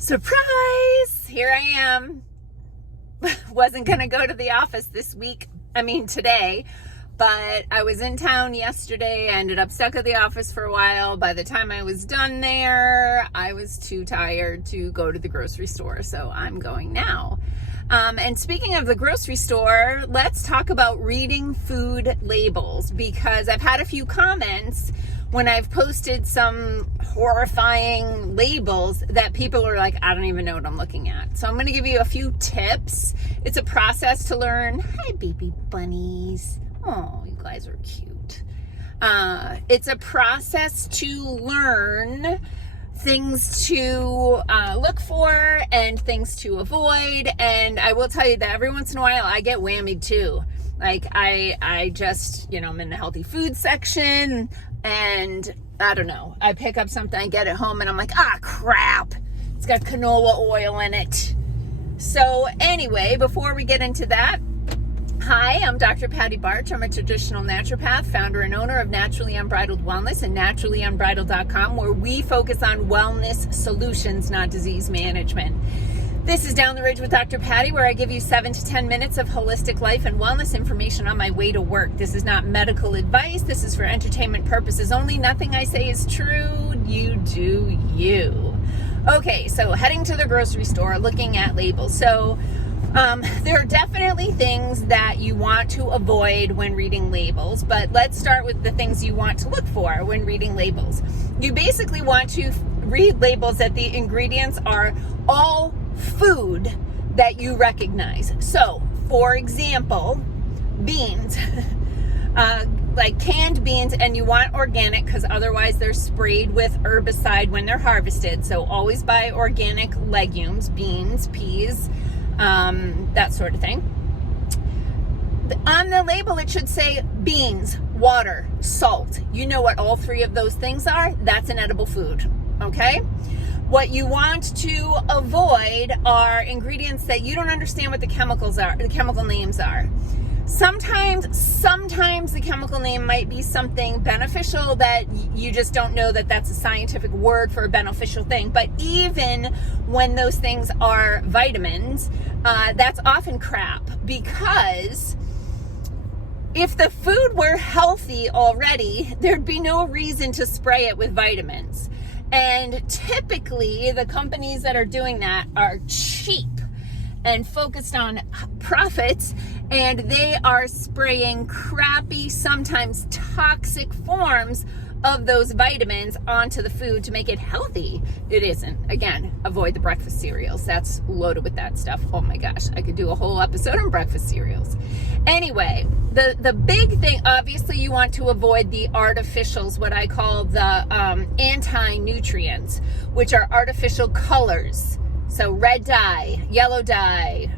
Surprise! Here I am. Wasn't going to go to the office today, but I was in town yesterday. I ended up stuck at the office for a while. By the time I was done there, I was too tired to go to the grocery store, so I'm going now. And speaking of the grocery store, let's talk about reading food labels, because I've had a few comments when I've posted some horrifying labels that people are like, I don't even know what I'm looking at. So I'm going to give you a few tips. It's a process to learn. Hi, baby bunnies. Oh, you guys are cute. It's a process to learn things to look for and things to avoid. And I will tell you that every once in a while I get whammied too. Like I just, I'm in the healthy food section and I don't know, I pick up something, I get it home and I'm like, crap, it's got canola oil in it. So anyway, before we get into that, hi, I'm Dr. Patty Barch. I'm a traditional naturopath, founder and owner of Naturally Unbridled Wellness and naturallyunbridled.com, where we focus on wellness solutions, not disease management. This is Down the Ridge with Dr. Patty, where I give you 7 to 10 minutes of holistic life and wellness information on my way to work. This is not medical advice. This is for entertainment purposes only. Nothing I say is true. You do you. Okay, so heading to the grocery store, looking at labels. So there are definitely things that you want to avoid when reading labels, but let's start with the things you want to look for when reading labels. You basically want to read labels that the ingredients are all food that you recognize. So, for example, beans, like canned beans, and you want organic because otherwise they're sprayed with herbicide when they're harvested. So always buy organic legumes, beans, peas, that sort of thing. On the label, it should say beans, water, salt. You know what all three of those things are? That's an edible food, okay? What you want to avoid are ingredients that you don't understand what the chemical names are. Sometimes the chemical name might be something beneficial that you just don't know that that's a scientific word for a beneficial thing. But even when those things are vitamins, that's often crap, because if the food were healthy already, there'd be no reason to spray it with vitamins. And typically the companies that are doing that are cheap and focused on profits, and they are spraying crappy, sometimes toxic forms of those vitamins onto the food to make it healthy. It isn't. Again, avoid the breakfast cereals. That's loaded with that stuff. Oh my gosh, I could do a whole episode on breakfast cereals. Anyway, the big thing, obviously you want to avoid the artificials, what I call the anti-nutrients, which are artificial colors. So red dye, yellow dye,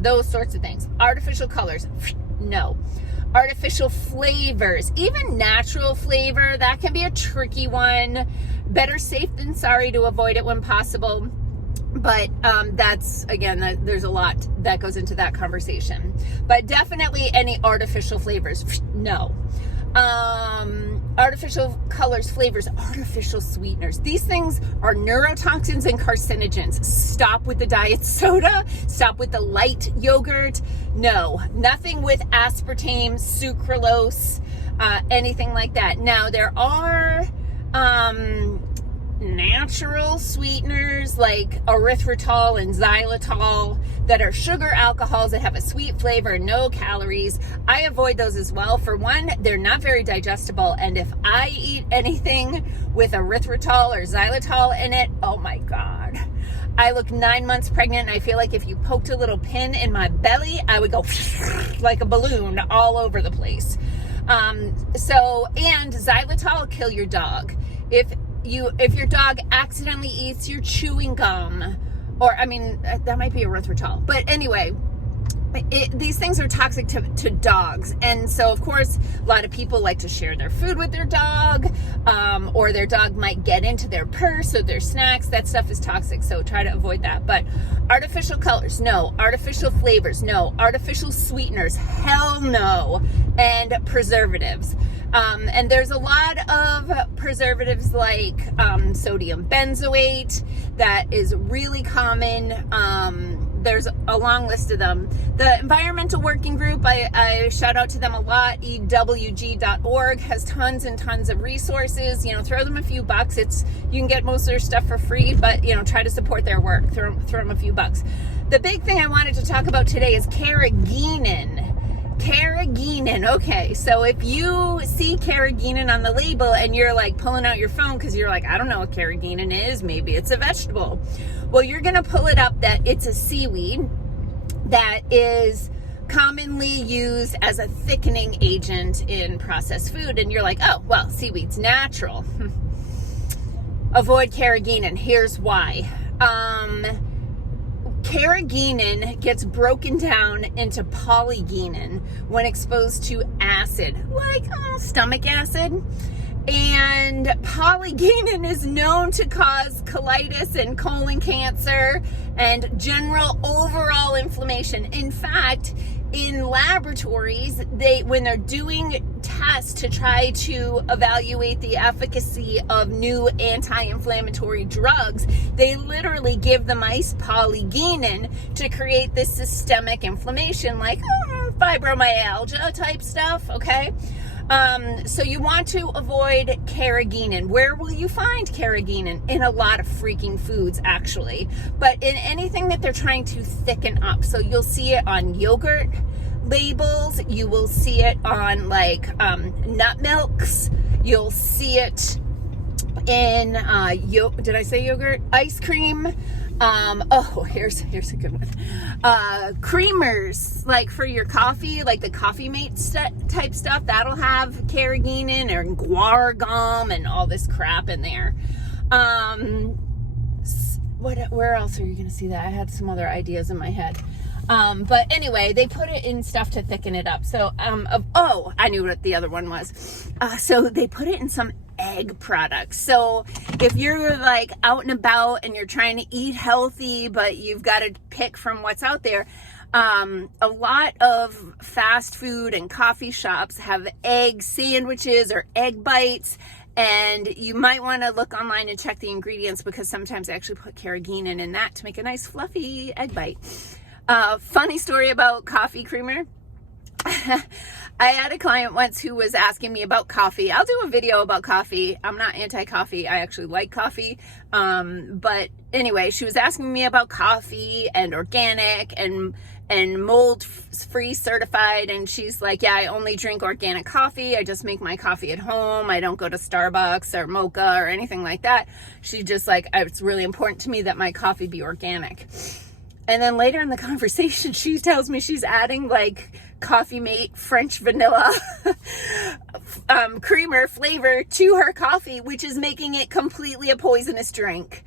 those sorts of things. Artificial colors, no. Artificial flavors, even natural flavor, that can be a tricky one. Better safe than sorry to avoid it when possible. But that's, again, there's a lot that goes into that conversation. But definitely any artificial flavors, no. Artificial colors, flavors, artificial sweeteners. These things are neurotoxins and carcinogens. Stop with the diet soda. Stop with the light yogurt. No, nothing with aspartame, sucralose, anything like that. Now, there are natural sweeteners like erythritol and xylitol that are sugar alcohols that have a sweet flavor and no calories. I avoid those as well. For one, they're not very digestible, and if I eat anything with erythritol or xylitol in it, oh my god, I look 9 months pregnant, and I feel like if you poked a little pin in my belly, I would go like a balloon all over the place. And xylitol will kill your dog. If your dog accidentally eats your chewing gum, or that might be erythritol, but anyway, these things are toxic to dogs. And so, of course, a lot of people like to share their food with their dog, or their dog might get into their purse or their snacks. That stuff is toxic, so try to avoid that. But artificial colors, no. Artificial flavors, no. Artificial sweeteners, hell no. And preservatives. And there's a lot of preservatives like sodium benzoate that is really common. There's a long list of them. The Environmental Working Group, I shout out to them a lot. EWG.org has tons and tons of resources. Throw them a few bucks. You can get most of their stuff for free, but try to support their work. Throw them a few bucks. The big thing I wanted to talk about today is carrageenan. Carrageenan. Okay, so if you see carrageenan on the label and you're like pulling out your phone because you're like, I don't know what carrageenan is, maybe it's a vegetable. Well, you're going to pull it up that it's a seaweed that is commonly used as a thickening agent in processed food. And you're like, oh, well, seaweed's natural. Avoid carrageenan. Here's why. Carrageenan gets broken down into polygenine when exposed to acid, like stomach acid. And polygenine is known to cause colitis and colon cancer and general overall inflammation. In fact, in laboratories, when they're doing tests to try to evaluate the efficacy of new anti-inflammatory drugs, they literally give the mice polygenine to create this systemic inflammation, like fibromyalgia type stuff, okay? So you want to avoid carrageenan. Where will you find carrageenan? In a lot of freaking foods, actually. But in anything that they're trying to thicken up. So you'll see it on yogurt labels. You will see it on nut milks. You'll see it in, did I say yogurt? Ice cream. Here's a good one. Creamers, like for your coffee, like the Coffee Mate type stuff, that'll have carrageenan or guar gum and all this crap in there. Where else are you going to see that? I had some other ideas in my head. But anyway, they put it in stuff to thicken it up. So, I knew what the other one was. So they put it in some egg products. So if you're like out and about and you're trying to eat healthy, but you've got to pick from what's out there, a lot of fast food and coffee shops have egg sandwiches or egg bites. And you might want to look online and check the ingredients because sometimes they actually put carrageenan in that to make a nice fluffy egg bite. Funny story about coffee creamer. I had a client once who was asking me about coffee. I'll do a video about coffee. I'm not anti-coffee. I actually like coffee. But anyway, she was asking me about coffee and organic and mold-free certified. And she's like, yeah, I only drink organic coffee. I just make my coffee at home. I don't go to Starbucks or Mocha or anything like that. She's just like, it's really important to me that my coffee be organic. And then later in the conversation, she tells me she's adding like Coffee Mate French vanilla creamer flavor to her coffee, which is making it completely a poisonous drink.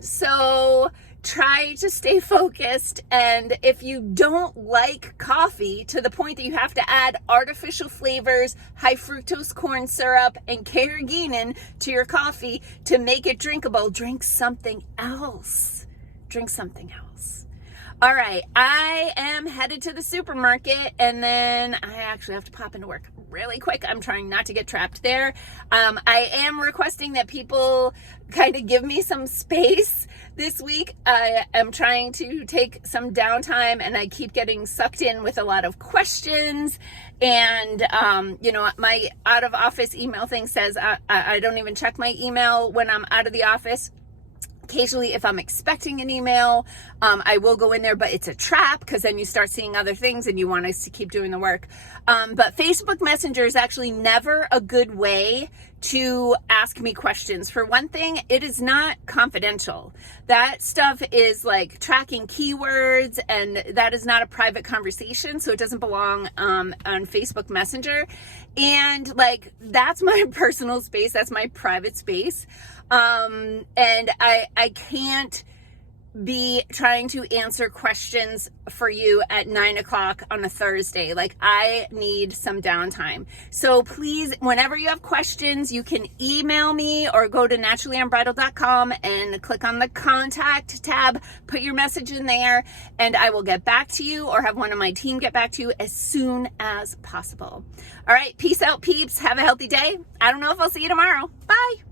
So try to stay focused. And if you don't like coffee to the point that you have to add artificial flavors, high fructose corn syrup, and carrageenan to your coffee to make it drinkable, drink something else. Drink something else. All right, I am headed to the supermarket and then I actually have to pop into work really quick. I'm trying not to get trapped there. I am requesting that people kind of give me some space this week. I am trying to take some downtime and I keep getting sucked in with a lot of questions. And, my out of office email thing says I don't even check my email when I'm out of the office. Occasionally, if I'm expecting an email, I will go in there, but it's a trap because then you start seeing other things and you want us to keep doing the work. But Facebook Messenger is actually never a good way to ask me questions. For one thing, it is not confidential. That stuff is like tracking keywords and that is not a private conversation. So it doesn't belong on Facebook Messenger. And like, that's my personal space. That's my private space. And I can't be trying to answer questions for you at 9 o'clock on a Thursday. Like, I need some downtime. So please, whenever you have questions, you can email me or go to naturallyunbridled.com and click on the contact tab, put your message in there, and I will get back to you or have one of my team get back to you as soon as possible. All right, peace out, peeps. Have a healthy day. I don't know if I'll see you tomorrow. Bye.